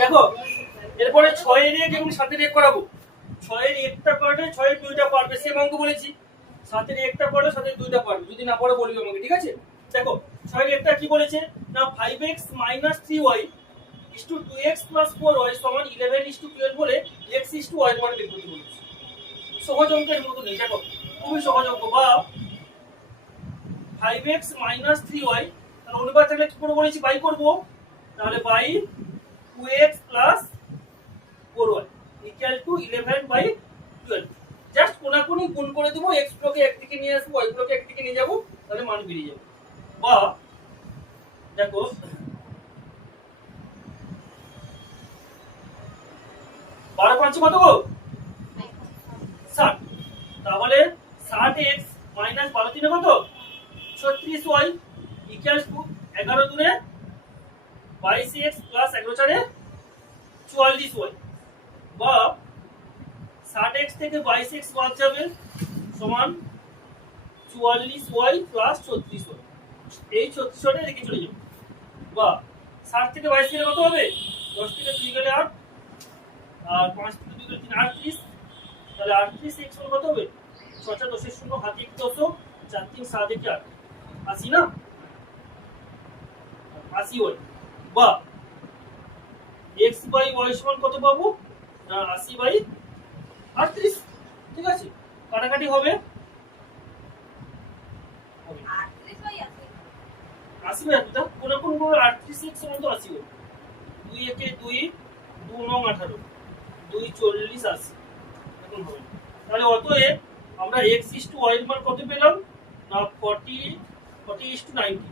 দেখো এরপরে 6 এর এক এবং 7 এর এক করাবো। 6 এর একটা করলে 6 এর দুইটা পারবে, সেম অঙ্ক বলেছি। 7 এর একটা করলে 7 এর দুইটা পারবে, যদি না পড়ে বলবি আমাকে, ঠিক আছে? দেখো 6 এর একটা কি বলেছে না 5x - 3y = 2x + 4y = 11:12 বলে x = y এর মান বের করতে বলেছে। সহজ অঙ্কের মতো নেই, দেখো খুবই সহজ অঙ্ক। বা 5x - 3y তার অনুপাত থাকলে কি করে বলেছি বাই করব, তাহলে বাই 2x + 4y = 11/12। জাস্ট কোনাকুনি গুণ করে দেব, x গুলোকে একদিকে নিয়ে আসবো, y গুলোকে একদিকে নিয়ে যাব, তাহলে মান বেরিয়ে যাবে। বা দেখো 12 × 5 কত গো? 60। তাহলে 60x - 12 × 3 কত? 36y = 11 × 2 22x + 11 × 4 44y। বা 60x থেকে 22x বাদ যাবে সমান 44y + 36y। এই 36yটা এদিকে চলে যাবে। বা 60 থেকে 22 গেলে কত হবে? 10 থেকে 2 গেলে 8 আর 5 থেকে 2 গেলে 3 38। তাহলে 38x কত হবে? 6 × 10 = 0, হাতে 1 দশক, 4 3 7 1 8 80 না 80y। বা x/y সমান কত পাবো না 80/38। ঠিক আছে, কাটাকাটি হবে 80/8 কোন কোন 38x সমান তো 80 হয়। 2 একে 2 2 9 18 2 40 80 এখন হবে। তাহলে অতএব আমরা x = y এর মান কত পেলাম না 40 40 = 90।